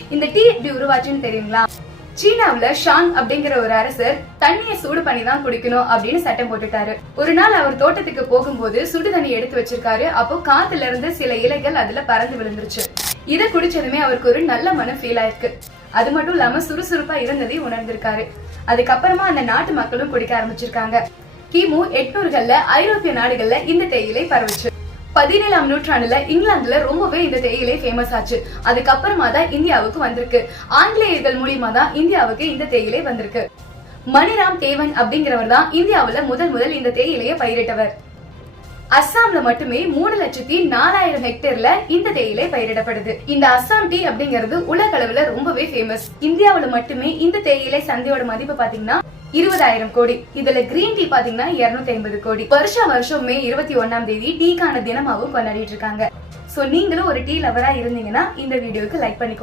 இந்த டீ எப்படி உருவாச்சுன்னு தெரியுங்களா? சீனாவுல ஷாங் அப்படிங்கிற ஒரு அரசர் தண்ணியை சூடு பண்ணி தான் குடிக்கணும் அப்படின்னு சட்டம் போட்டுட்டாரு. ஒரு நாள் அவர் தோட்டத்துக்கு போகும்போது சுடு தண்ணி எடுத்து வச்சிருக்காரு. அப்போ காத்துல இருந்து சில இலைகள் அதுல பறந்து விழுந்துருச்சு. இதை குடிச்சதுமே அவருக்கு ஒரு நல்ல மனம் ஃபீல் ஆயிருக்கு. அது மட்டும் இல்லாம சுறுசுறுப்பா இருந்ததை உணர்ந்திருக்காரு. அதுக்கப்புறமா அந்த நாட்டு மக்களும் குடிக்க ஆரம்பிச்சிருக்காங்க. கிமு 800கள்ல ஐரோப்பிய நாடுகள்ல இந்த தேயிலை பரவுச்சு. 17ஆம் நூற்றாண்டுல இங்கிலாந்துல ரொம்பவே இந்த தேயிலை ஃபேமஸ் ஆச்சு. அதுக்கப்புறமா தான் இந்தியாவுக்கு வந்திருக்கு. ஆங்கிலேயர்கள் மூலியமா தான் இந்தியாவுக்கு இந்த தேயிலை வந்திருக்கு. மணிராம் தேவன் அப்படிங்கிறவர் தான் இந்தியாவுல முதல் இந்த தேயிலையை பயிரிட்டவர். அஸ்ஸாம்ல மட்டுமே 3,04,000 ஹெக்டேர்ல இந்த தேயிலை பயிரிடப்படுது. இந்த அஸ்ஸாம் டீ அப்படிங்கிறது உலக அளவுல ரொம்பவே ஃபேமஸ். இந்தியாவுல மட்டுமே இந்த தேயிலை சந்தையோட மதிப்பு பாத்தீங்கன்னா 20,000 கோடி. இதுல கிரீன் டீ பாத்தீங்கன்னா 250 கோடி. வருஷம் மே 21ஆம் தேதி டீக்கான தினமாவும் கொண்டாடிட்டு இருக்காங்க. சோ நீங்களும் ஒரு டீ லவரா இருந்தீங்கன்னா இந்த வீடியோக்கு லைக் பண்ணிக்கோங்க.